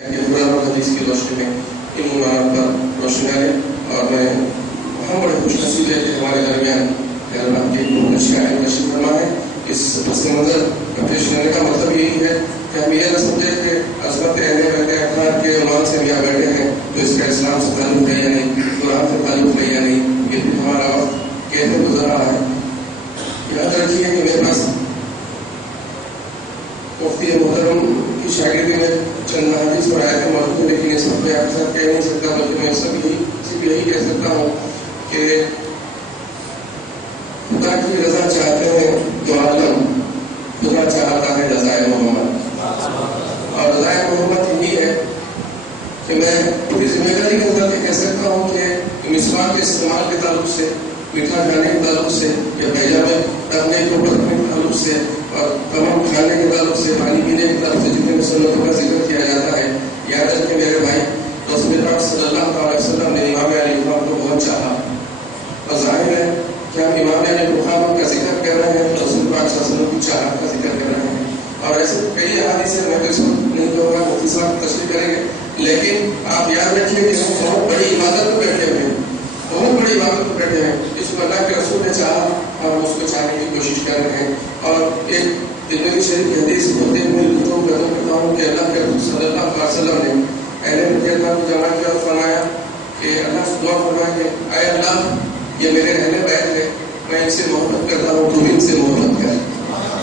قرآن اور حدیث کی روشنی میں ان عنوانات پر روشنی ڈالے. اور میں ہم بڑے خوش نصیب ہے کہ ہمارے درمیان آپ کی شاعر نشید فرما ہے. اس پس منظر کا پیش کرنے کا مطلب یہی ہے کہ ہم یہ نہ سمجھے کہ عظمت اہل بیت اطہار کے عنوان سے یہاں بیٹھے ہیں تو اس کا اسلام سے تعلق ہے یا نہیں, قرآن سے تعلق ہے یا نہیں. یہ بھی ہمارا وقت کیسے گزر رہا ہے. یاد رکھیے کہ میرے پاس مفتی محترم کی شاگردی میں چند حدیث اور آیتیں موجود ہیں, لیکن اس وقت میں آپ کے ساتھ کہہ نہیں سکتا, بلکہ میں صرف یہی کہہ سکتا ہوں کہ خدا کی رضا چاہتے ہیں تو عالم, خدا چاہتا ہے رضائے محمد. اور رضائے محمد یہی ہے کہ میں پوری ذمہ داری کے اندر کہہ سکتا ہوں کہ مسواک کے استعمال کے تعلق سے, میٹھا کھانے کے تعلق سے, یا بیجا میں رکھنے کو رکھنے کے تعلق سے, اور تمام کھانے کے تعلق سے, پانی پینے کے تعلق سے جتنے سنتوں کا ذکر کیا جاتا ہے, یاد رکھیں میرے بھائی, رسول پاک صلی اللہ علیہ وسلم نے امام علی مقام کو بہت چاہا. اور ظاہر ہے کہ ہم امام علی مقام کا ذکر کر رہے ہیں, رسول پاک صلی اللہ علیہ وسلم کی چاہت کا ذکر کر رہے ہیں. اور ایسے کئی احادیث ہیں, میں تو اس وقت نہیں کہوں گا, مفتی صاحب تشریح کریں گے, لیکن آپ یاد رکھیے کہ ہم بہت بڑی عبادت کو بیٹھے ہوئے ہیں, بہت بڑی عبادت کو بیٹھے ہیں. اس کو اللہ کے رسول نے چاہا, ہم اس کو چاہنے کی کوشش کر رہے ہیں. اور ایک ترمذی شریف کی حدیث ہوتے ہوئے گفتگو کرتا ہوں کہ اللہ کے رسول صلی اللہ علیہ وسلم نے اہل بیت کو جمع کیا اور فرمایا کہ اللہ سے دعا فرمایا کہ اے اللہ یہ میرے اہل بیت ہے, میں ان سے محبت کرتا ہوں, تو بھی ان سے محبت کر.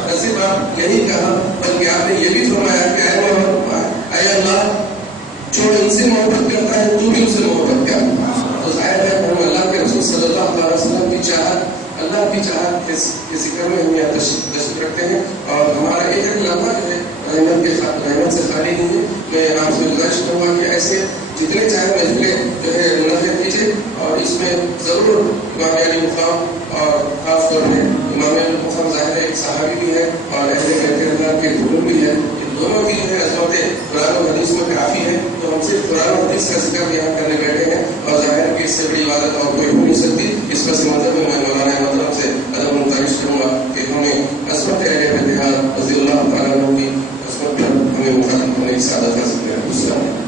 نصیب آپ نہیں کہا بلکہ آپ نے یہ بھی فرمایا کہ اے اللہ جو ان سے محبت کرتا ہے تو بھی ان سے محبت کر. تو ظاہر ہے ہم اللہ کے رسول صلی اللہ علیہ وسلم کی چاہت, اللہ کی چاہت کے ذکر میں ہم یہاں تشریف رکھتے ہیں. اور ہمارا ایک لمحہ جو ہے رحمت سے خالی نہیں ہے. میں آپ سے گزارش کروں گا کہ ایسے جتنے چاہے محفلیں جو ہے منعقد کیجیے, اور اس میں ضرور امام علی مقام, اور خاص طور پہ امام علی مقام ظاہر ہے ایک صحابی بھی ہے اور اہل بیت اللہ کے گرو بھی ہے. ان دونوں کی جو ہے عظمتیں قرآن و حدیث میں کافی ہے, تو ہم صرف قرآن و حدیث کا ذکر یہاں کرنے بیٹھے ہیں. اور ظاہر ہے کہ اس سے بڑی عبادت اور کوئی ہو نہیں سکتی. اس پس منظر میں مولانا محترم سے ادب و تعریف کروں گا کہ ہمیں عظمت اہل بیت رضی اللہ تعالیٰ عنہ کی عظمت پر ہمیں مخاطب ہونے کی سعادت حاصل کریں. السلام علیکم.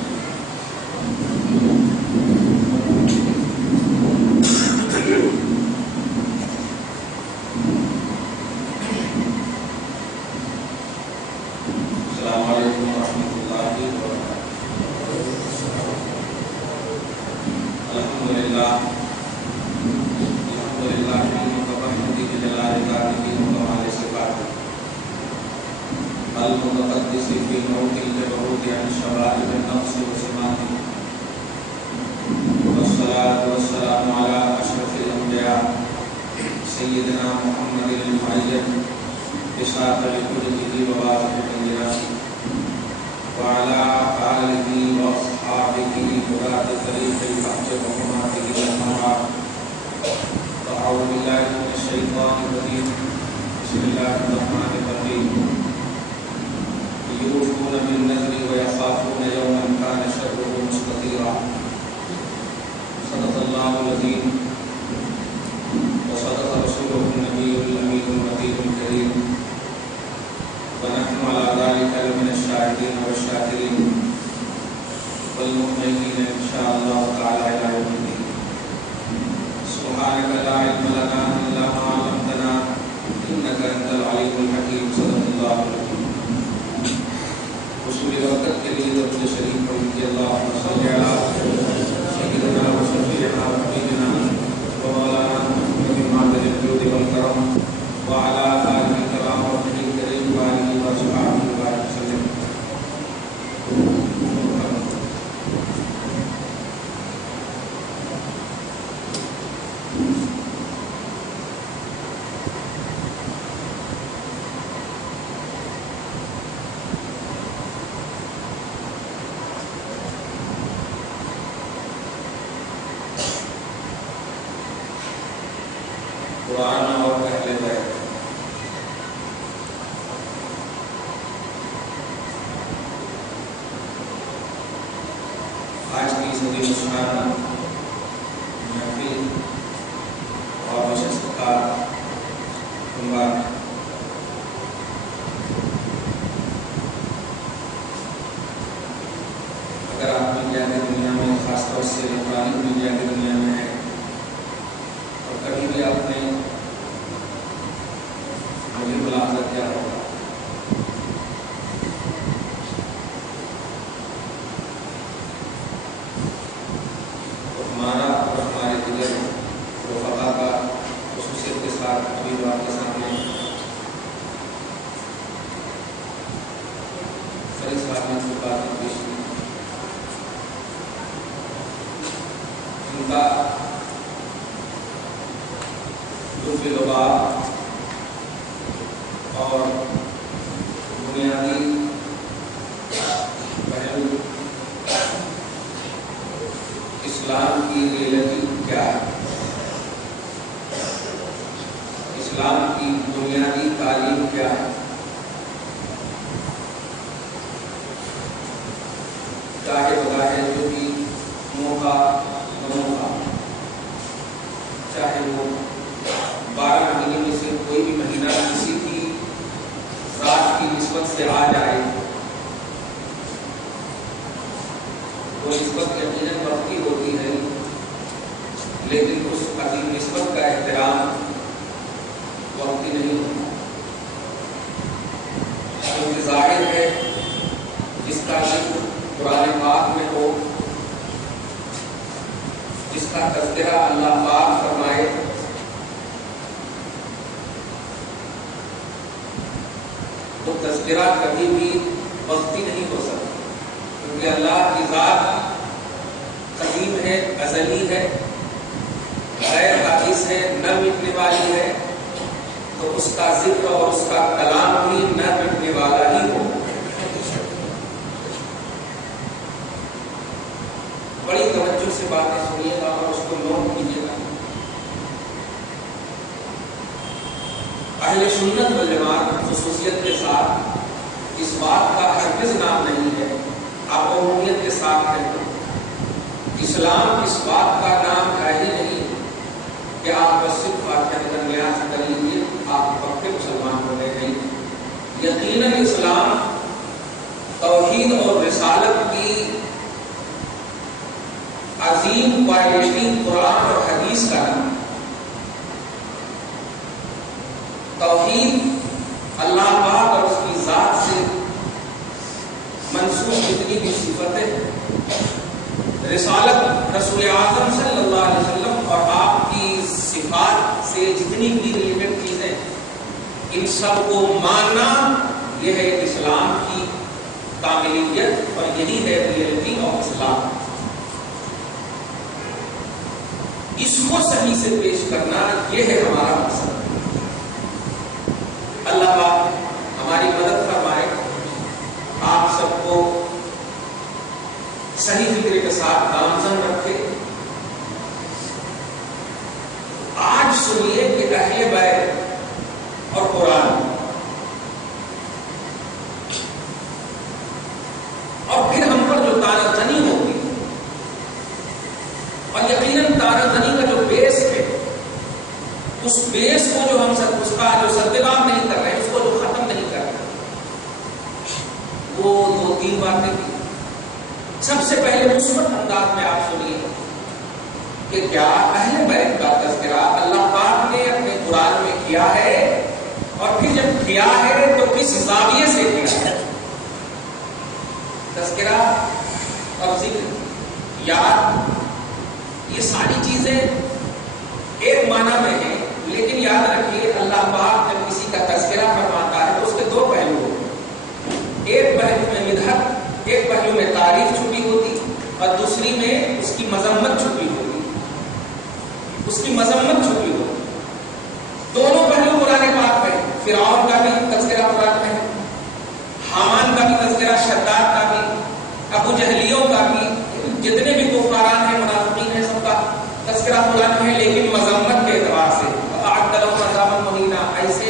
اگر آپ میڈیا کی دنیا میں خاص طور سے الیکٹرانک میڈیا کی دنیا میں ہیں اور کبھی بھی آپ نے مجھے ملاحظہ کیا ہوگا تو ہمارا اور ہمارے دیگر رفقا کا خصوصیت کے ساتھ ابھی جو آپ کے سامنے فرید صاحب نے کی بات پیش کی، ان کا لطف لباب اور بنیادی پہلو اسلام کی ریئلٹی کیا ہے، اسلام کی بنیادی تعلیم کیا ہے، چاہے بظاہر جو بھی موقع چاہے وہ 12 مہینے میں سے کوئی بھی مہینہ کسی کی ذات کی نسبت سے آ جائے، وہ نسبت یقیناً وقتی ہوتی ہے، لیکن اس عظیم نسبت کا احترام وقتی نہیں ہوتا، کیونکہ ظاہر ہے جس کا ذکر قرآن پاک میں ہو، جس کا تذکرہ اللہ پاک فرمائے، وہ تذکرہ کبھی بھی وقتی نہیں ہو سکتا، کیونکہ اللہ کی ذات قدیم ہے، ازلی ہے، غیر حادث ہے، نہ مٹنے والی ہے، تو اس کا ذکر اور اس کا کلام بھی نہ مٹنے والا ہی ہو۔ بڑی توجہ سے باتیں سنیے گا اور اس کو نوٹ کیجیے گا۔ اہل سنت والجماعت خصوصیت کے ساتھ اس بات کا ہرگز نام نہیں ہے، آپ عمومیت کے ساتھ کہتے ہیں، اسلام اس بات کا نام ہے ہی نہیں کہ آپ بس صرف فاتحہ نیاز کر لیجیے آپ پکے مسلمان ہو گئے نہیں۔ یقیناً اسلام توحید اور رسالت کی عظیم کوالٹی قرآن اور حدیث کا نام، توحید اللہ پاک اور اس کی ذات سے منسوب جتنی بھی صفتیں، رسالت رسول اعظم صلی اللہ علیہ وسلم اور آپ کی صفات سے جتنی بھی ریلیٹڈ چیزیں، ان سب کو ماننا، یہ ہے اسلام کی کاملیت اور یہی ہے ریئلٹی آف اسلام۔ اس کو صحیح سے پیش کرنا یہ ہے ہمارا مقصد۔ اللہ پاک ہماری مدد فرمائے، آپ سب کو صحیح فکر کے ساتھ گامزن رکھے۔ آج سنیے کہ اہل بیت اور قرآن، اور پھر ہم پر جو تانہ زنی ہوگی، اور یقیناً تانہ زنی کا جو بیس ہے، اس بیس کو جو ہم سب اس کا جو سدباب نہیں کر رہے ہیں، اس کو جو ختم نہیں کر رہے، وہ 2-3 باتیں تھیں۔ سب سے پہلے مثبت انداز میں آپ سنیے کہ کیا اہل بیت کا تذکرہ اللہ پاک نے اپنے قرآن میں کیا ہے، اور پھر جب کیا ہے تو کس زاویے سے کیا ہے۔ تذکرہ اور ذکر، یاد، یہ ساری چیزیں ایک معنی میں ہیں، لیکن یاد رکھیے اللہ پاک جب کسی کا تذکرہ فرماتا ہے تو اس کے 2 پہلو ہوتے، ایک پہلو میں مدحت، ایک پہلو میں تعریف چھپی ہوتی، اور دوسری میں اس کی مذمت چھپی ہوتی، اس کی مذمت چھپی ہوتی۔ دونوں پہلو قرآن پاک میں، فرعون کا بھی تذکرہ قرآن میں ہے، حامان کا بھی تذکرہ، شداد کا بھی، ابو جہلیوں کا بھی، جتنے بھی کفاران ہیں، منافقین ہیں، سب کا تذکرہ قرآن میں ہے، لیکن مذمت کے اعتبار سے اعد لهم عذابا مہینہ ایسے،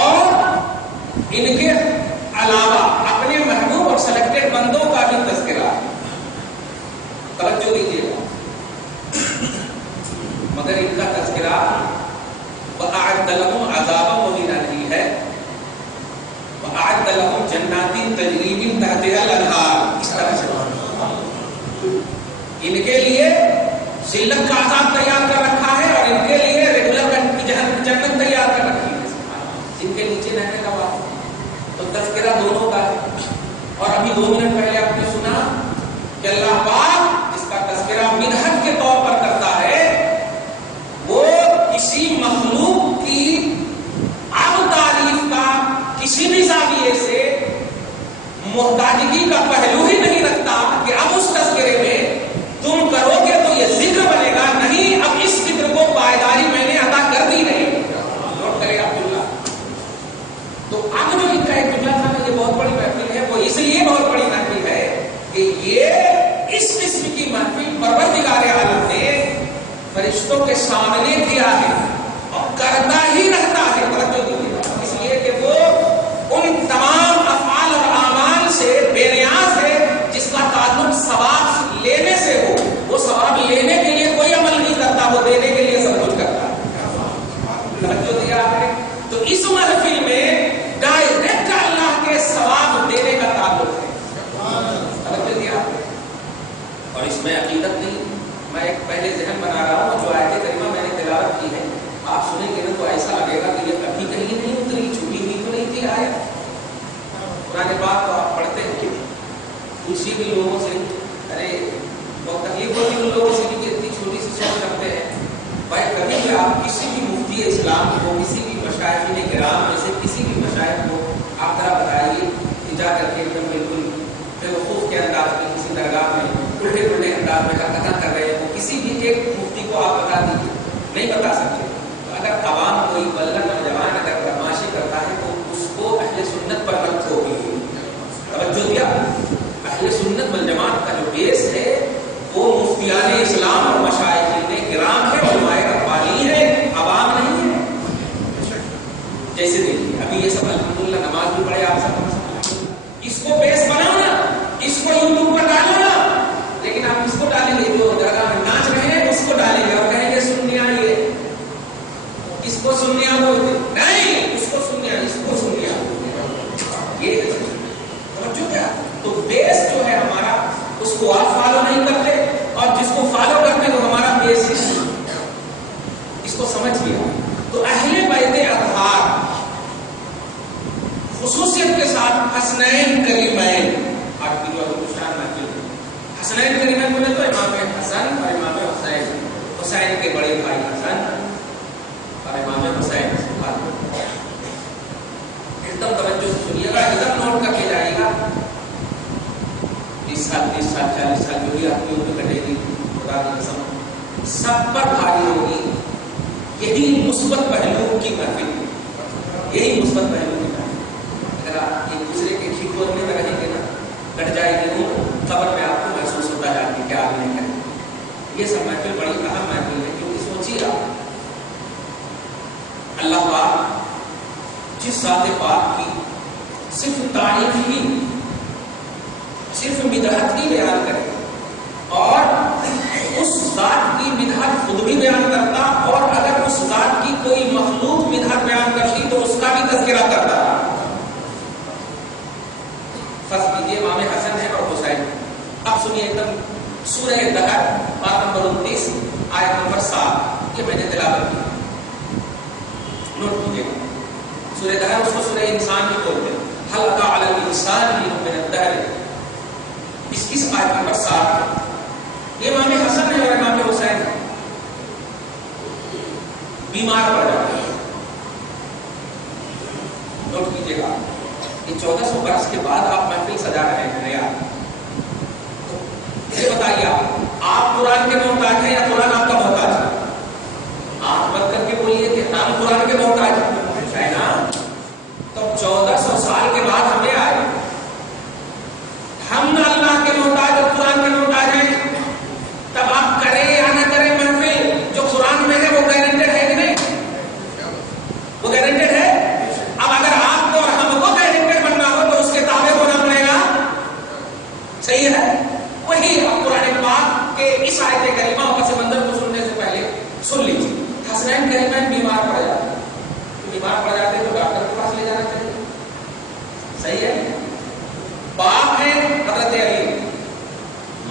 اور ان کے علاوہ اپنے محبوب اور سلیکٹڈ بندوں کا بھی تذکرہ، توجہ دیجیے گا، مگر ان کا تذکرہ وَأَعَدَّ لَهُمْ عَذَابًا مُهِينًا نہیں ہے، وَأَعَدَّ لَهُمْ جَنَّاتٍ تَجْرِي مِن تَحْتِهَا الْأَنْهَارُ ان کے لیے ذلت کا عذاب تیار کر رکھا ہے اور ان کے لیے ریگولر جنت تیار کر رکھی ہے جن کے نیچے رہنے کا وعدہ. تو تذکرہ دونوں کا ہے. اور ابھی 2 منٹ پہلے آپ نے سنا کہ اللہ پاک جس کا تذکرہ منہج کے طور پر کرتا ہے وہ کسی مخلوق کی اب تعریف کا کسی بھی زاویے سے محتاجگی کا پہلو ہی نہیں رکھتا کہ اب اس تذکرے میں تم کرو گے تو یہ ذکر بنے گا. نہیں، اب اس ذکر کو پائیداری میں نے عطا کر دی ہے. نوٹ کرے عبداللہ. تو اب جو لکھا ہے عبداللہ صاحب یہ بہت بڑی محفل ہے. وہ اس لیے بہت بڑی محفل ہے کہ یہ اس قسم کی محفل پروردگار عالم نے فرشتوں کے سامنے کیا ہے اور کرتا ہی رہتا ہے. توجہ دیجیے، اس لیے کہ وہ ان تمام افعال اور اعمال سے بے نیاز ہے جس کا تعلق ثواب لینے سے ہو. وہ ثواب لینے کے لیے کوئی عمل نہیں کرتا، وہ دینے کے لیے سب کچھ کرتا ہے. توجہ دیا ہے. تو اس محفل میں ڈائریکٹ اللہ کے ثواب دینے کا تعلق ہے. توجہ دیا. اور اس میں عقیدت نہیں، میں ایک پہلے ذہن بنا رہا ہوں. جو آیت کریمہ میں نے تلاوت کی ہے آپ سنیں گے نا تو ایسا لگے گا کہ یہ کبھی کہیں نہیں اتری، چھپی ہوئی تو نہیں تھی آیت. قرآن پاک کو آپ پڑھتے ہیں کسی بھی لوگوں سے، ارے بہت تکلیف ہوتی ہے ان لوگوں سے کہ اتنی چھوٹی سی سوچ رکھتے ہیں. بھائی کبھی بھی آپ کسی بھی مفتی اسلام کو، کسی بھی مشائخین کرام میں سے کسی بھی مشائخ کو آپ ذرا بتائیے کہ جا کر کے ایک دم بالکل بیوقوف کے انداز میں کسی درگاہ میں الٹے پلٹے انداز میں حرکت کر رہے ہیں، کسی بھی ایک مفتی کو آپ بتا دیجیے، نہیں بتا سکتے. اگر عوام کوئی بلد نوجوان اگر بدماشی کرتا ہے تو اس کو اہل سنت پر رد ہوگی. توجہ دیا. اہل سنت والجماعت کا جو بیس ہے وہ مفتیان اسلام اور مشائخین کرام ہے، علماء ربانی ہے، عوام نہیں ہے. جیسے دیکھیے ابھی یہ سب الحمدللہ نماز بھی پڑھے آپ سب، اس کو بیس بناؤ نا، اس کو یوٹیوب پر ڈالو نا. لیکن آپ اس کو ڈالیں گے جو درگاہ میں ناچ رہے ہیں اس کو ڈالیں گے اور کہیں گے سنیا یہ اس کو سنیا بولتے نہیں، اس کو سنیا، اس کو سنیا یہ توجہ کیا. تو بیس جو ہے ہمارا اس کو آپ فالو نہیں کرتے اور جس کو فالو کرتے وہ ہمارا بیس ہے. اس کو سمجھ لیا. تو اہل بیت اطہار خصوصیت کے ساتھ حسنین کریمین، آج کی جو شان محفل ہے حسنین کریمین بولے تو امام حسن اور امام حسین، حسین کے بڑے بھائی حسن اور امام حسین. ایک دم توجہ سے سنیے گا، ایک دم نوٹ کر کے جائے گا. 20 سال 30 سال 40 سال جو بھی آپ کی عمر کٹے گی خدا کی قسم سب پر بھاری ہوگی. یہی مثبت پہلو کی محفل، یہی مثبت پہلو کی محفل. اگر آپ ایک دوسرے کے ٹھیک ہونے میں رہیں گے نا کٹ جائے گی وہ قبر میں آپ کو محسوس ہوتا ہے کہ کیا آپ نے کریں. یہ سب محفل بڑی اہم محفل ہے کیونکہ سوچیے آپ اللہ پاک جس ذات پاک کی صرف تعریف ہی، صرف مدحت ہی بیان کرے اور اس ذات کی مدحت خود بھی بیان کرتا اور اگر اس ذات کی کوئی مخلوق مدحت بیان کرتی تو اس کا بھی تذکرہ کرتا. فرض کیجیے امام حسن ہے اور حسین. اب سنیے ایک دم سورہ دہر پارہ نمبر 29 آیت نمبر 7 یہ میں نے تلاوت کی. نوٹ کیجیے گا سورہ دہر، اس کو سورہ انسان بھی بولتے ہیں. حل اتی علی الانسان حین من الدہر، اس آیت نمبر 7 یہ امام حسن ہے اور امام حسین بیمار پڑ جاتے ہیں. نوٹ کیجیے گا یہ 1400 برس کے بعد آپ محفل سجا رہے ہیں یار. اسے بتائیے آپ قرآن کے محتاج ہیں یا قرآن آپ کا محتاج ہے؟ آپ بات کر کے بولیے کہ ہم قرآن کے محتاج ہے نا. تو 1400 سال کے بعد ہمیں آئے، ہم نہ اللہ کے محتاج اور قرآن کے محتاج ہیں. تب آپ کریں یا نہ کریں محفل جو قرآن میں ہے وہ گارنٹیڈ ہے کہ نہیں؟ وہ گارنٹیڈ ہے. اب اگر آپ کو اور ہم کو گارنٹیڈ بننا ہو تو اس کے تابع ہونا پڑے گا. صحیح ہے. وہی اب قرآن پاک کے اس آیت کریمہ اور پس منظر کو سننے سے پہلے سن لیجیے. حسنین کریمین بیمار پڑ جاتے ہیں، بیمار پڑ جاتے ہیں تو ڈاکٹر کے پاس لے جانا چاہیے. صحیح ہے. باپ ہے حضرت علی،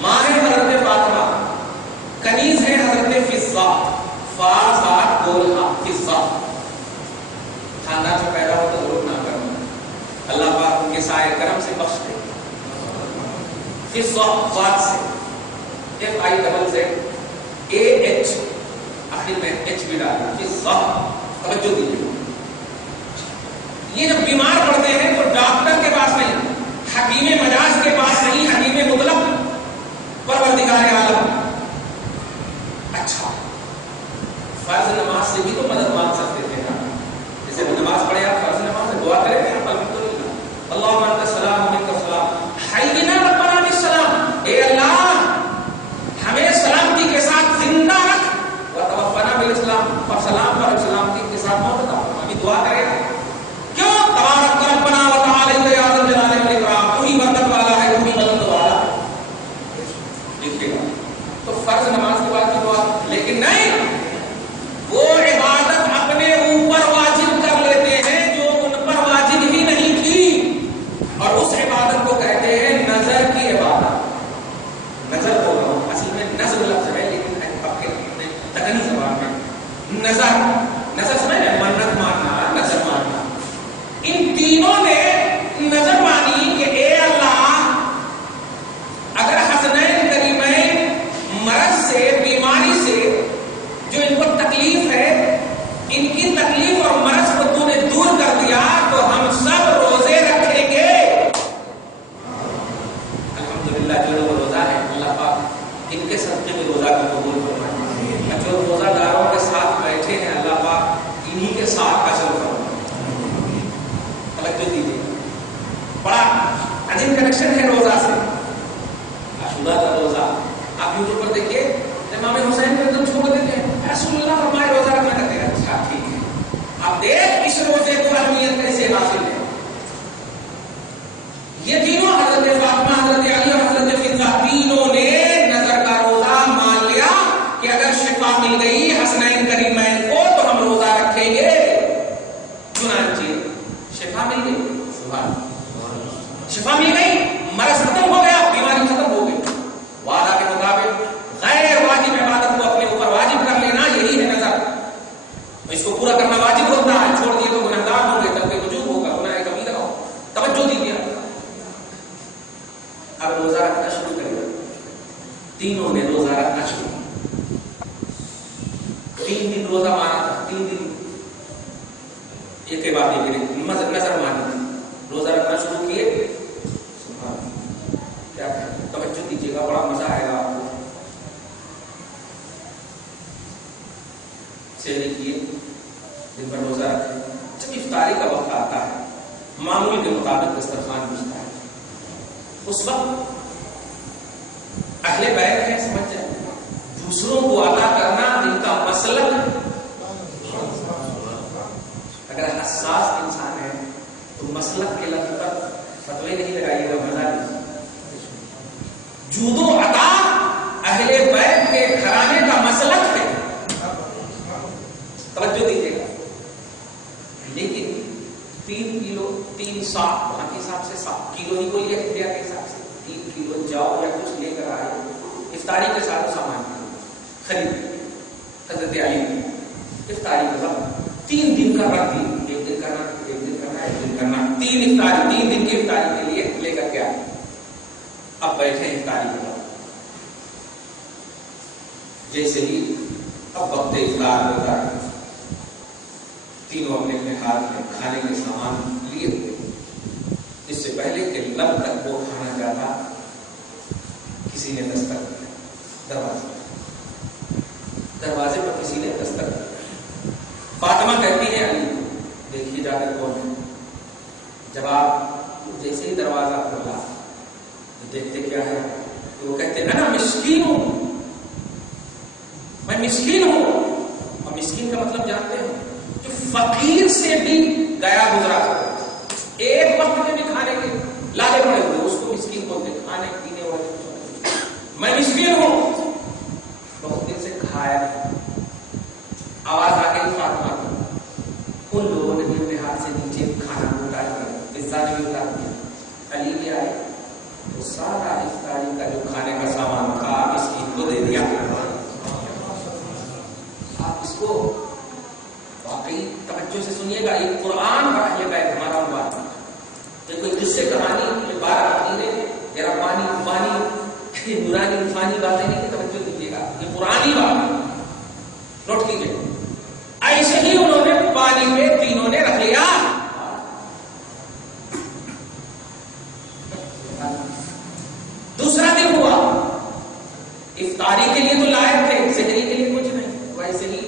ماں ہے حضرت فاطمہ، پہ فی الصاد سے FIZZAH آخر میں H بھی ڈالا فی الصاد. توجہ دیجیے یہ جب بیمار پڑتے ہیں تو ڈاکٹر کے پاس نہیں حکیم مجاز کے پاس نہیں حکیم مطلق پروردگار عالم. اچھا فرض نماز سے بھی تو مدد مانگ سکتے تھے نا. جیسے وہ نماز پڑھے آپ فرض نماز سے دعا کریں گے الحمدللہ اللہم انت السلام و منک السلام حینا ربنا بالسلام. اے اللہ ہمیں سلامتی کے ساتھ زندہ رکھ وتوفنا بالاسلام اور سلام پر سلامتی کے ساتھ موت عطا فرما. ابھی دعا کریں کیوں تبارک ربنا وتعالی یا ذا الجلال والاکرام. تو ہی برکت والا ہے تو ہی مدد والا ہے. لکھیے گا تو فرض نماز کے بعد کی دعا. لیکن نہیں وہ عبادت اپنے اوپر واجب کر لیتے ہیں جو ان پر واجب ہی نہیں تھی اور اس عبادت کو کہتے ہیں نظر کی عبادت. نظر ہو رہا ہوں اصل میں نظر لفظ ہے لیکن اب کے دکنی زبان میں نظر سمجھ رہے منت ماننا نظر ماننا. ان تینوں نے نظر مانی کہ اے اللہ اگر حسنین کریمین مرض سے بیماری سے جو ان کو تکلیف ہے ان کی تکلیف اور مرض کو تو نے دور کر دیا تو ہم سب روزے رکھیں گے. الحمدللہ جو لوگ روزہ ہے اللہ پاک ان کے صدقے میں روزہ کو قبول فرمائے. جو روزہ داروں کے ساتھ بیٹھے ہیں اللہ پاک انہی کے ساتھ اجر فرمائے. توجہ دیجیے بڑا عظیم کنیکشن ہے روزہ سے. عاشورہ کا روزہ آپ یوٹیوب پر دیکھیے امام حسین کو ایک چھوڑ دیتے ہیں رسول اللہ فرمائے روزہ رکھنا کرتے ہیں. اچھا ٹھیک ہے آپ دیکھ اس روزے کو اہمیت کیسے حاصل ہے. یہ تینوں حضرت فاطمہ حضرت علی اور حضرت فضہ تینوں نے نظر کا روزہ مان لیا کہ اگر شفا مل گئی حسنین کریمین کو تو ہم روزہ رکھیں گے. چنانچہ شفا مل گئی. شفا مل گئی مرض ختم ہو گیا بیماری ختم ہو گئی. وعدہ کے مطابق غیر واجب عبادت کو اپنے اوپر واجب کر لینا یہی ہے نظر. اس کو پورا کرنا واجب ہوتا ہے. چھوڑ دیے تو گنہگار ہوں گے تب وجود ہوگا گناہ کبیرہ ہو. توجہ دیجیے اب روزہ رکھنا شروع کریں. تینوں نے روزہ رکھنا شروع 3 دن روزہ مانا تھا. 3 دن ایک کے بعد ایک نظر مانی روزہ رکھنا شروع کیے. کیا توجہ دیجیے گا بڑا مزہ آئے گا آپ کو. سحری کیے دن بھر روزہ رکھے. جب افطاری کا وقت آتا ہے معمول کے مطابق دسترخوان بچتا ہے. اس وقت اہل بیت ہے سمجھ جائیں دوسروں کو عطا کرنا جن کا مسلک ہے. اگر حساس انسان ہے تو مسلک کے لفظ پر فتوے نہیں لگائیے گا. مزہ نہیں. جود و عطا اہل بیت کے گھرانے کا مسلک ہے. توجہ دیجیے گا. لیکن 3 کلو 3 سا وہاں کے حساب سے 7 کلو ہی کوئی انڈیا کے حساب سے 3 کلو جاؤ یا کچھ لے کر آئے افطاری کے ساتھ سامان خرید. حضرت علی افطاری کے وقت 3 دن کا رکھ دی. 1 دن کرنا 1 دن کرنا 1 دن کرنا 3 افطاری 3 دن کی افطاری کے لیے لے کر کے آئے. اب بیٹھے افطاری کے وقت جیسے ہی اب وقت افطار ہوتا ہے تینوں اپنے اپنے ہاتھ میں کھانے کے سامان لیے ہوئے. اس سے پہلے کہ لب تک وہ کھانا جاتا کسی نے دستک دیا. دروازے پر کسی نے دستک دیا. فاطمہ کہتی ہے علی دیکھیے جا کر کون ہے. جب آپ جیسے ہی دروازہ کھولا دیکھتے کیا ہے تو وہ کہتے انا مسکین ہوں. میں مسکین ہوں. اور مسکین کا مطلب جانتے ہیں جو فقیر سے بھی گیا گزرا ایک وقت میں بھی کھانے کے لالے پڑے ہوئے اس کو مسکین بولتے. کھانے پینے والے میں مسکین ہوں. بہت دن سے کھایا. آواز آ گئی فاطمہ کی. ان لوگوں نے بھی اپنے ہاتھ سے نیچے کھانا اتار دیا. پزا نے بھی اتار دیا. علی بھی آئے تو سارا افطاری کا جو کھانے کا سامان تھا مسکین کو دے دیا. آپ اس کو واقعی توجہ سے سنیے گا. یہ قرآن اور اہل بیت ہمارا عنوان ہے. کوئی قصے کہانی دوبارہ پھیرے ذرا پانی نورانی عرفانی باتیں نہیں کہ توجہ دیجیے گا، یہ پرانی بات ہے، نوٹ کیجیے. ایسے ہی انہوں نے پانی پہ تینوں نے رکھ لیا. دوسرا دن ہوا، افطاری کے لیے تو لائق تھے، سحری کے لیے کچھ نہیں. ویسے ہی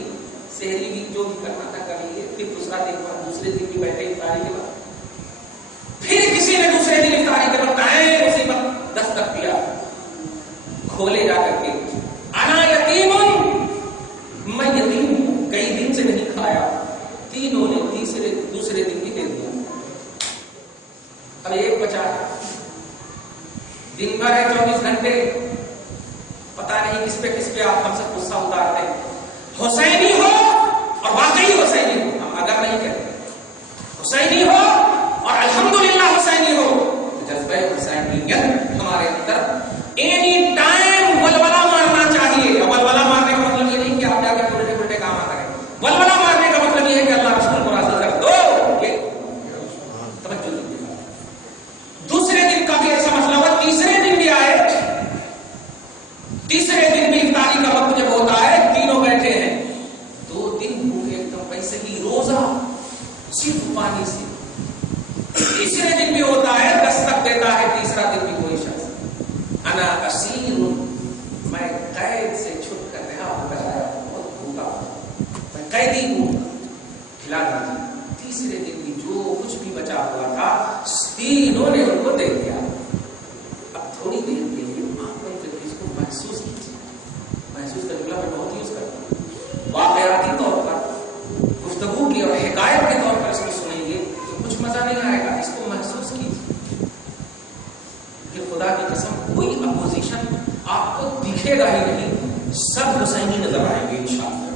سحری بھی جو بھی کرنا تھا کر لیے. پھر دوسرا دن ہوا، دوسرے دن بھی بیٹھے افطاری کے بعد. پھر کسی نے دوسرے دن افطاری کے بعد مصیبت دستک دیا، کھولے جا کر کے انا یتیم، میں یتیم ہوں، کئی دن سے نہیں کھایا. تینوں نے دوسرے دن بھی دے دیا. اب ایک بچا ہے، دن بھر ہے 24 گھنٹے، پتا نہیں کس پہ آپ ہم سب غصہ اتارتے ہیں. حسینی ہو اور واقعی حسینی ہو، ہم اگر نہیں کہتے، حسینی ہو اور الحمدللہ حسینی ہو، جذبہ حسینیت ہمارے اندر اینی ٹائم ولولہ مارنا چاہیے. اب ولولہ مارنے کا مطلب یہ نہیں کہ آپ جا کے الٹے کام کریں. ولولہ مارنے کا مطلب یہ ہے کہ اللہ رسول کو راضی کر دو. یہ توجہ دیجیے. دوسرے دن کا بھی ایسا مسئلہ ہوا. تیسرے دن بھی آئے، تیسرے دن بھی افطاری کا وقت جب ہوتا ہے، تینوں بیٹھے ہیں. 2 دن بھوکے ایک دم ویسے ہی روزہ صرف پانی سے. تیسرے دن بھی ہوتا ہے، دستک دیتا ہے تیسرا دن بھی کوئی شخص، انا اسیر، میں قید سے چھٹ کر رہا ہوں، بہت بھوکا ہوں، میں قیدی ہوں، کھلا دیجیے. تیسرے دن بھی جو کچھ بھی بچا ہوا تھا تینوں نے ان کو دے دیا. اب تھوڑی دیر کے لیے آپ نے جب اس کو محسوس کیجیے، محسوس کرنے کے میں بہت یوز کرتا ہوں، واقعاتی طور پر گفتگو کی اور حکایت کے طور پر اس کو سنیں گے تو کچھ مزہ نہیں آئے گا. اس کو محسوس کیجیے کہ خدا کی قسم کوئی اپوزیشن آپ کو دکھے گا ہی نہیں، سب حسینی نظر آئیں گے انشاءاللہ.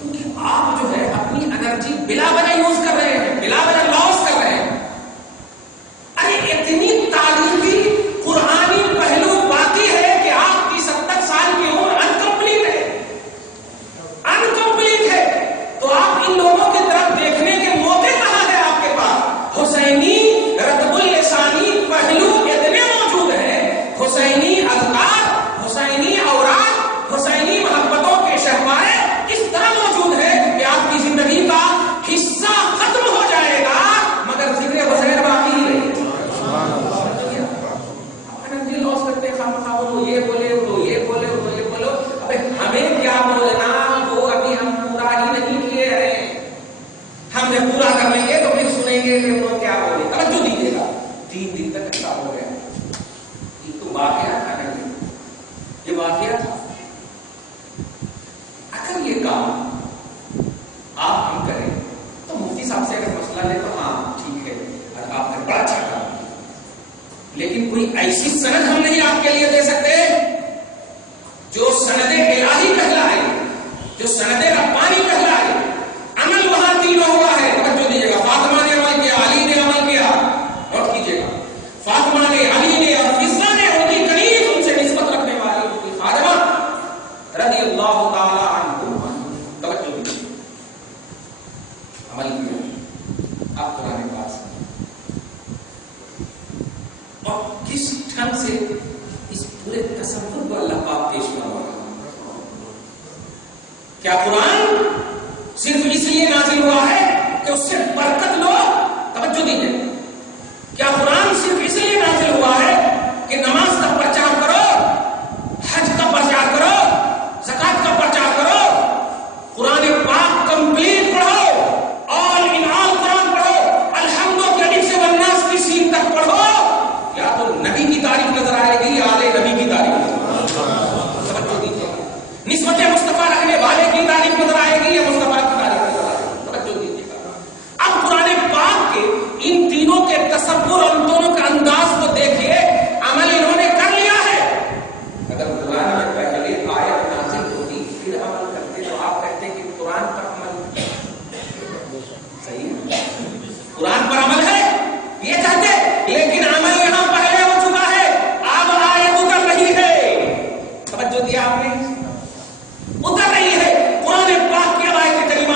کیونکہ آپ جو ہے اپنی انرجی بلا وجہ یوز کر رہے ہیں، بلا وجہ لاس کر رہے ہیں. ارے اتنی تعلیمی قرآنی پہلو باقی ہے کہ آپ کی 70 سال کی عمر انکمپلیٹ ہے. تو آپ ان لوگوں کی طرف دیکھنے کے موقع کہاں ہے آپ کے پاس؟ حسینی رتب اللسانی پہلو اتنے موجود ہیں، حسینی اذکار، حسینی اوراد، حسینی محبتوں کے شہوارے اس طرح موجود ہے کہ آپ کی زندگی کا حصہ ختم ہو جائے گا مگر ذکر حسین باقی ہی رہے گا. انرجی لاس کرتے خام یہ بولے وہ یہ بولے وہ یہ بولو. ابے ہمیں کیا بولنا، وہ ابھی ہم پورا ہی نہیں کیے ہیں. ہم جب پورا کر لیں گے تو پھر سنیں گے کہ وہ کیا بولے. توجہ دیجیے گا. 3 دن تک ایسا ہو گیا. یہ تو واقعہ تھا نہیں، یہ واقعہ تھا. اگر یہ کام آپ ہم کریں تو مفتی صاحب سے اگر مسئلہ لے تو ہاں ٹھیک ہے، آپ نے بڑا اچھا کام، لیکن کوئی ایسی سند ہم نہیں آپ کے لیے دے سکتے جو سند الہی کہلائے، جو سند ربانی کہلائے. عمل وہاں تینوں ہوا ہے. توجہ دیجیے گا. فاطمہ نے عمل کیا، علی نے عمل کیا. نوٹ کیجیے گا. فاطمہ نے، علی نے اور فضہ نے ان کی قریب ان سے نسبت رکھنے والی ان کی خادمہ رضی اللہ تعالی عنہ. توجہ دیجیے. عمل کیا. آپ قرآن پاس اور کس ڈھنگ سے اس پورے تصور کو اللہ پاک پیش کروا رہا ہے. کیا قرآن صرف اس لیے نازل ہوا ہے کہ اس سے برکت لو؟ توجہ دیجیے. کیا قرآن صرف اس لیے نازل ہوا ہے کہ نماز کا پرچار کرو، حج کا پرچار کرو، زکات کا پرچار کرو؟ قرآن پاک کمپلیٹ پڑھو، آل ان آل قرآن پڑھو، الحمد کے سے والناس کی سین تک پڑھو. یا تو نبی کی تعریف نظر آئے گی یا آل نبی کی تعریف نظر آئے گی. توجہ دیجیے. نسبت مصطفیٰ رکھنے والے کی تعریف نظر آئے گی یا مصطفیٰ کی تعریف نظر آئے گی. توجہ دیجیے گا. اب قرآن پاک کے ان تینوں کے تصور اور ان دونوں کا انداز کو دیکھیے. عمل انہوں نے کر لیا ہے. اگر قرآن میں پہلے آیت نازل ہوتی پھر عمل کرتے تو آپ کہتے کہ قرآن پر عمل صحیح ہے، قرآن پر عمل ہے یہ چاہتے، لیکن عمل یہاں پہلے ہو چکا ہے، اب آیت اتر رہی ہے. توجہ دیا آپ نے؟ اتر رہی ہے. قرآن پاک کی آیت کریمہ